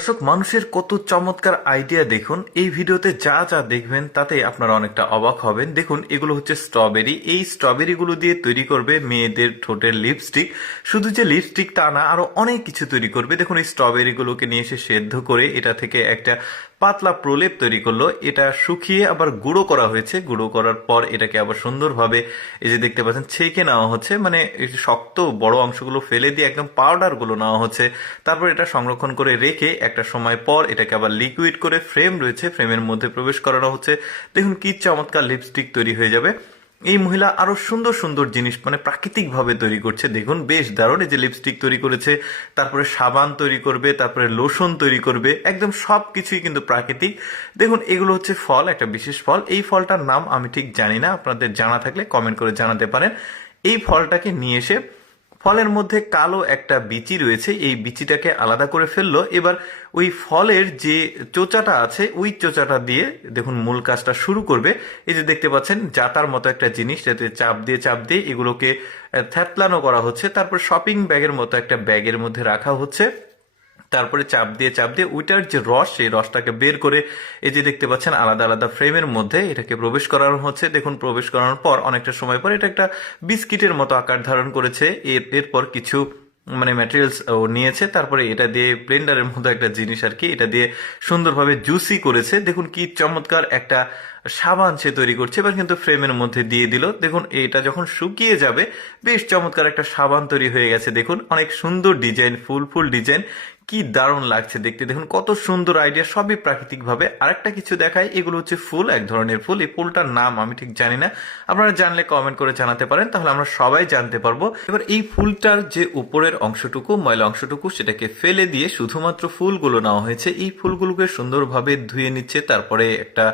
দর্শক, মানুষের কত চমৎকার আইডিয়া দেখুন। এই ভিডিওতে যা যা দেখবেন তাতে আপনারা অনেকটা অবাক হবেন। দেখুন, এগুলো হচ্ছে স্ট্রবেরি। এই স্ট্রবেরি গুলো দিয়ে তৈরি করবে মেয়েদের ঠোঁটের লিপস্টিক। শুধু যে লিপস্টিক তা না, আরো অনেক কিছু তৈরি করবে। দেখুন, এই স্ট্রবেরি গুলোকে নিয়ে এসে সেদ্ধ করে এটা থেকে একটা পাতলা প্রলেপ তৈরি করলো। এটা শুকিয়ে আবার গুঁড়ো করা হয়েছে। গুঁড়ো করার পর এটাকে আবার সুন্দরভাবে এই যে দেখতে পাচ্ছেন ছেঁকে নেওয়া হচ্ছে, মানে এই যে শক্ত বড় অংশগুলো ফেলে দিয়ে একদম পাউডার গুলো নেওয়া হচ্ছে। তারপর এটা সংরক্ষণ করে রেখে একটা সময় পর এটাকে আবার লিকুইড করে ফ্রেম রয়েছে, ফ্রেমের মধ্যে প্রবেশ করানো হচ্ছে। দেখুন কি চমৎকার লিপস্টিক তৈরি হয়ে যাবে। এই মহিলা আরো সুন্দর সুন্দর জিনিস মানে প্রাকৃতিক ভাবে তৈরি করছে। দেখুন বেশ দারুণ। এই যে লিপস্টিক তৈরি করেছে, তারপরে সাবান তৈরি করবে, তারপরে লোশন তৈরি করবে, একদম সবকিছুই কিন্তু প্রাকৃতিক। দেখুন, এগুলো হচ্ছে ফল, একটা বিশেষ ফল। এই ফলটার নাম আমি ঠিক জানি না, আপনাদের জানা থাকলে কমেন্ট করে জানাতে পারেন। এই ফলটাকে নিয়ে এসে ফলের মধ্যে কালো একটা বিচি রয়েছে, এই বিচিটাকে আলাদা করে ফেললো। এবার ওই ফলের যে চোচাটা আছে ওই চোচাটা দিয়ে দেখুন মূল কাজটা শুরু করবে। এই যে দেখতে পাচ্ছেন জাতার মতো একটা জিনিস, যাতে চাপ দিয়ে চাপ দিয়ে এগুলোকে থ্যাতলানো করা হচ্ছে। তারপর শপিং ব্যাগের মতো একটা ব্যাগের মধ্যে রাখা হচ্ছে। তারপরে চাপ দিয়ে ওইটার যে রস, সেই রসটাকে বের করে এই যে দেখতে পাচ্ছেন আলাদা আলাদা ফ্রেমের মধ্যে এটাকে প্রবেশ করানো হচ্ছে। দেখুন, প্রবেশ করানোর পর অনেকটা সময় পর এটা একটা বিস্কিটের মতো আকার ধারণ করেছে। এরপর কিছু মানে ম্যাটেরিয়ালস ও নিয়েছে, তারপরে এটা দিয়ে ব্লেন্ডারের মতো একটা জিনিস আর কি, এটা দিয়ে সুন্দরভাবে জুসি করেছে। দেখুন কি চমৎকার একটা সাবান সে তৈরি করছে। এবার কিন্তু ফ্রেমের মধ্যে দিয়ে দিল। দেখুন, এটা যখন শুকিয়ে যাবে বেশ চমৎকার একটা সাবান তৈরি হয়ে গেছে। দেখুন, অনেক সুন্দর ডিজাইন, ফুল ফুল ডিজাইন, কি দারুণ লাগছে দেখতে। দেখুন কত সুন্দর আইডিয়া, সবই প্রাকৃতিক ভাবে। আরেকটা কিছু দেখায়, এগুলো হচ্ছে ফুল, এক ধরনের ফুল। এই ফুলটার নাম আমি ঠিক জানি না, আপনারা জানলে কমেন্ট করে জানাতে পারেন, তাহলে আমরা সবাই জানতে পারবো। এবার এই ফুলটার যে উপরের অংশটুকু, ময়লা অংশটুকু, সেটাকে ফেলে দিয়ে শুধুমাত্র ফুলগুলো নেওয়া হয়েছে। এই ফুলগুলোকে সুন্দরভাবে ধুয়ে নিচ্ছে, তারপরে একটা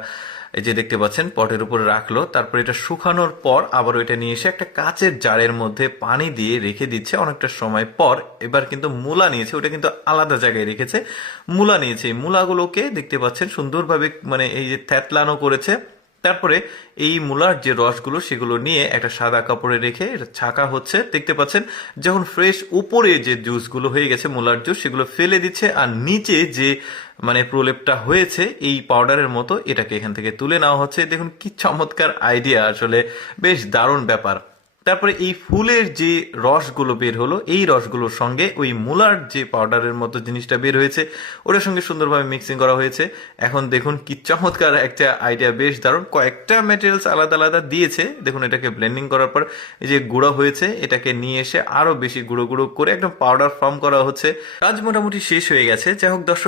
এই যে দেখতে পাচ্ছেন পটের উপরে রাখলো। তারপর এটা শুকানোর পর আবার ওইটা নিয়ে এসে একটা কাচের জারের মধ্যে পানি দিয়ে রেখে দিচ্ছে অনেকটা সময় পর। এবার কিন্তু মূলা নিয়েছে, ওটা কিন্তু আলাদা জায়গায় রেখেছে। মূলা নিয়েছে, এই মূলাগুলোকে দেখতে পাচ্ছেন সুন্দরভাবে মানে এই যে থ্যাতলানো করেছে। তারপরে এই মূলার যে রসগুলো সেগুলো নিয়ে একটা সাদা কাপড়ে রেখে এটা ছাকা হচ্ছে। দেখতে পাচ্ছেন যখন ফ্রেশ উপরে যে জুসগুলো হয়ে গেছে, মূলার জুস, সেগুলো ফেলে দিচ্ছে। আর নিচে যে মানে প্রলেপটা হয়েছে এই পাউডারের মতো, এটাকে এখান থেকে তুলে নেওয়া হচ্ছে। দেখুন কি চমৎকার আইডিয়া, আসলে বেশ দারুণ ব্যাপার। তারপরে এই ফুলের যে রসগুলো বের হলো, এই রসগুলোর সঙ্গে ওই মূলার যে পাউডারের মতো জিনিসটা বের হয়েছে ওটার সঙ্গে সুন্দরভাবে মিক্সিং করা হয়েছে। এখন দেখুন কি চমৎকার একটা আইডিয়া, বেশ দারুণ। কয়েকটা ম্যাটেরিয়ালস আলাদা আলাদা দিয়েছে। দেখুন, এটাকে ব্লেন্ডিং করার পর এই যে গুঁড়ো হয়েছে, এটাকে নিয়ে এসে আরো বেশি গুঁড়ো গুঁড়ো করে একদম পাউডার ফর্ম করা হচ্ছে। কাজ মোটামুটি শেষ হয়ে গেছে। যাই হোক দর্শক,